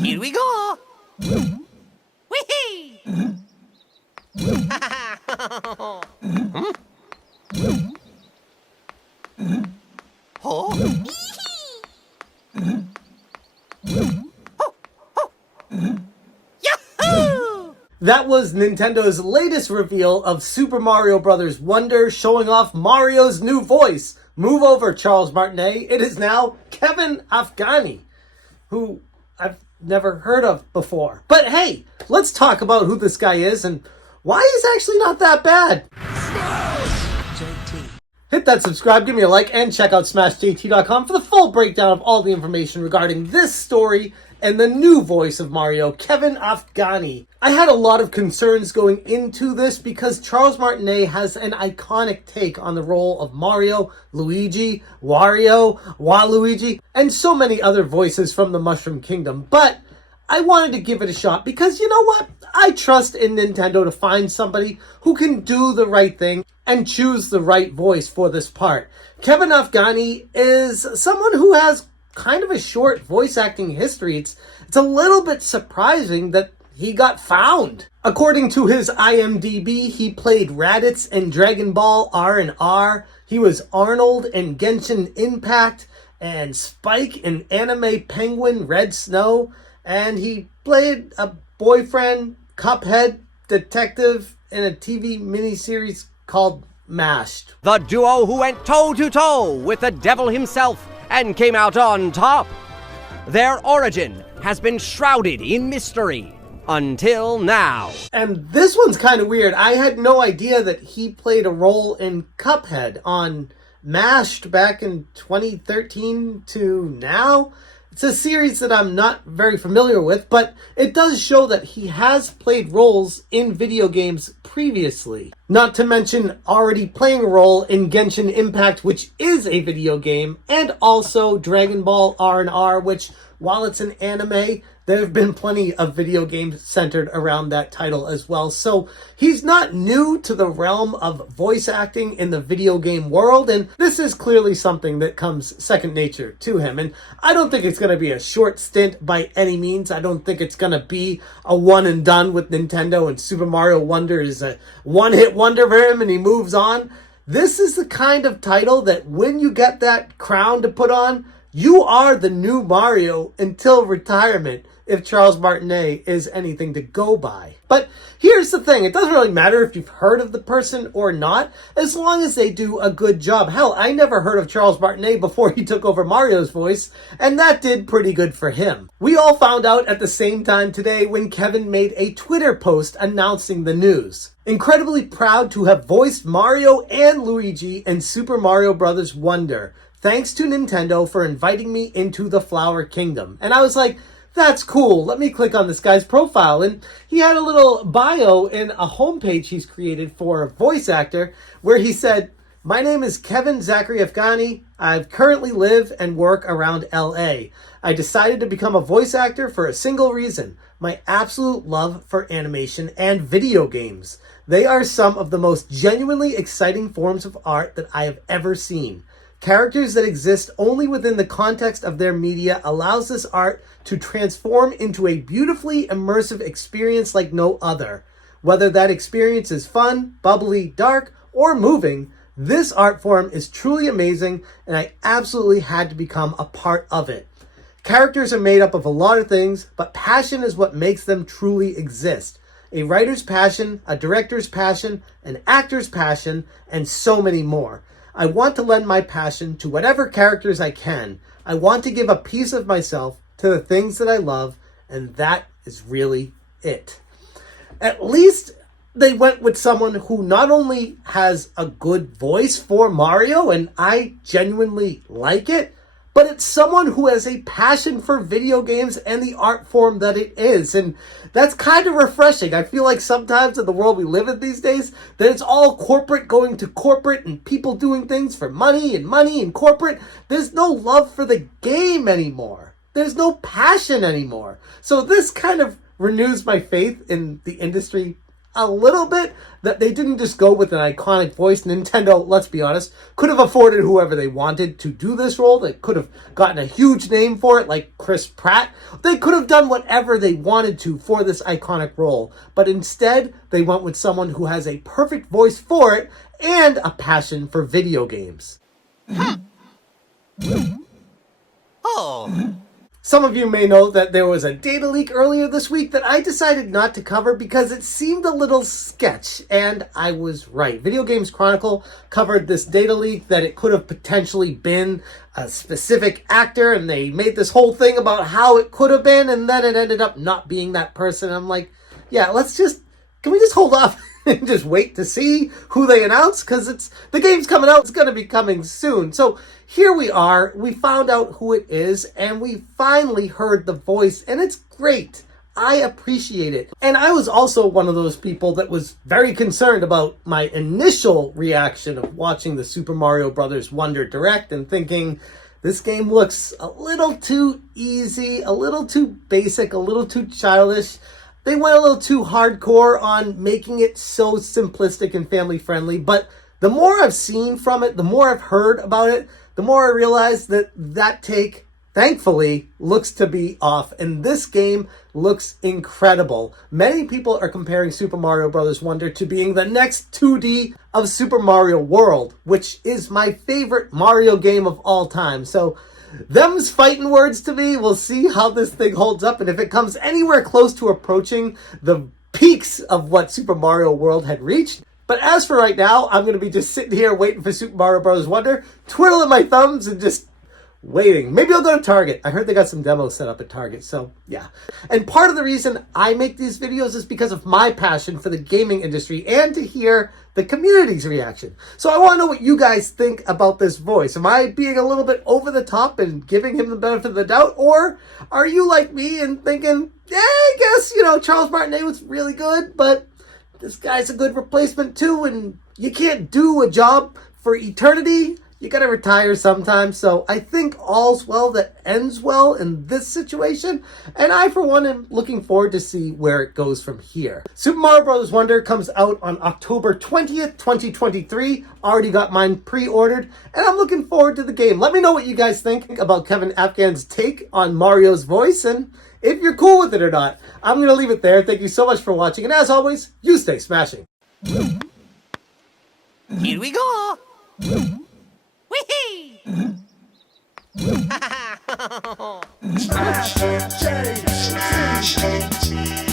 Here we go. Whee! Oh. Yahoo! That was Nintendo's latest reveal of Super Mario Bros. Wonder, showing off Mario's new voice. Move over, Charles Martinet. It is now Kevin Afghani, who I've never heard of before. But hey, let's talk about who this guy is and why he's actually not that bad. Hit that subscribe, give me a like, and check out SmashJT.com for the full breakdown of all the information regarding this story and the new voice of Mario, Kevin Afghani. I had a lot of concerns going into this because Charles Martinet has an iconic take on the role of Mario, Luigi, Wario, Waluigi, and so many other voices from the Mushroom Kingdom. But I wanted to give it a shot because, you know what? I trust in Nintendo to find somebody who can do the right thing and choose the right voice for this part. Kevin Afghani is someone who has kind of a short voice acting history. It's a little bit surprising that he got found. According to his IMDb, he played Raditz in Dragon Ball R&R. He was Arnold in Genshin Impact and Spike in Anime Penguin Red Snow. And he played a boyfriend, Cuphead, detective in a TV miniseries called MASHED. The duo who went toe-to-toe with the devil himself and came out on top. Their origin has been shrouded in mystery until now. And this one's kind of weird. I had no idea that he played a role in Cuphead on MASHED back in 2013 to now. It's a series that I'm not very familiar with, but it does show that he has played roles in video games previously. Not to mention already playing a role in Genshin Impact, which is a video game, and also Dragon Ball R&R, which, while it's an anime, there have been plenty of video games centered around that title as well. So he's not new to the realm of voice acting in the video game world, and this is clearly something that comes second nature to him. And I don't think it's going to be a short stint by any means. I don't think it's going to be a one and done with Nintendo and Super Mario Wonder is a one-hit wonder for him and he moves on. This is the kind of title that when you get that crown to put on, you are the new Mario until retirement, if Charles Martinet is anything to go by. But here's the thing, it doesn't really matter if you've heard of the person or not, as long as they do a good job. Hell, I never heard of Charles Martinet before he took over Mario's voice, and that did pretty good for him. We all found out at the same time today when Kevin made a Twitter post announcing the news. Incredibly proud to have voiced Mario and Luigi in Super Mario Bros. Wonder. Thanks to Nintendo for inviting me into the Flower Kingdom. And I was like, that's cool. Let me click on this guy's profile. And he had a little bio in a homepage he's created for a voice actor where he said, "My name is Kevin Zachary Afghani. I currently live and work around LA. I decided to become a voice actor for a single reason, my absolute love for animation and video games. They are some of the most genuinely exciting forms of art that I have ever seen. Characters that exist only within the context of their media allows this art to transform into a beautifully immersive experience like no other. Whether that experience is fun, bubbly, dark, or moving, this art form is truly amazing and I absolutely had to become a part of it. Characters are made up of a lot of things, but passion is what makes them truly exist. A writer's passion, a director's passion, an actor's passion, and so many more. I want to lend my passion to whatever characters I can. I want to give a piece of myself to the things that I love, and that is really it." At least they went with someone who not only has a good voice for Mario, and I genuinely like it, but it's someone who has a passion for video games and the art form that it is. And that's kind of refreshing. I feel like sometimes in the world we live in these days, that it's all corporate going to corporate and people doing things for money and corporate. There's no love for the game anymore. There's no passion anymore. So this kind of renews my faith in the industry a little bit that they didn't just go with an iconic voice. Nintendo, let's be honest, could have afforded whoever they wanted to do this role. They could have gotten a huge name for it, like Chris Pratt. They could have done whatever they wanted to for this iconic role. But instead, they went with someone who has a perfect voice for it and a passion for video games. Oh. Some of you may know that there was a data leak earlier this week that I decided not to cover because it seemed a little sketch, and I was right. Video Games Chronicle covered this data leak that it could have potentially been a specific actor, and they made this whole thing about how it could have been, and then it ended up not being that person. I'm like, yeah, can we just hold off and just wait to see who they announce? Because the game's coming out. It's going to be coming soon. So here we are. We found out who it is, and we finally heard the voice, and it's great. I appreciate it. And I was also one of those people that was very concerned about my initial reaction of watching the Super Mario Bros. Wonder Direct and thinking, this game looks a little too easy, a little too basic, a little too childish. They went a little too hardcore on making it so simplistic and family friendly, but the more I've seen from it, the more I've heard about it, the more I realize that take, thankfully, looks to be off, and this game looks incredible. Many people are comparing Super Mario Bros. Wonder to being the next 2D of Super Mario World, which is my favorite Mario game of all time. So them's fighting words to me. We'll see how this thing holds up, and if it comes anywhere close to approaching the peaks of what Super Mario World had reached. But as for right now, I'm going to be just sitting here waiting for Super Mario Bros. Wonder, twiddling my thumbs and just waiting. Maybe I'll go to Target. I heard they got some demos set up at Target, so yeah. And part of the reason I make these videos is because of my passion for the gaming industry and to hear the community's reaction. So I want to know what you guys think about this voice. Am I being a little bit over the top and giving him the benefit of the doubt? Or are you like me and thinking, yeah, I guess, Charles Martinet was really good, but this guy's a good replacement too, and you can't do a job for eternity. You gotta retire sometime. So I think all's well that ends well in this situation. And I, for one, am looking forward to see where it goes from here. Super Mario Bros. Wonder comes out on October 20th, 2023. Already got mine pre-ordered, and I'm looking forward to the game. Let me know what you guys think about Kevin Afghani's take on Mario's voice, and if you're cool with it or not. I'm going to leave it there. Thank you so much for watching, and as always, you stay smashing. Here we go. Whee! Smash, change,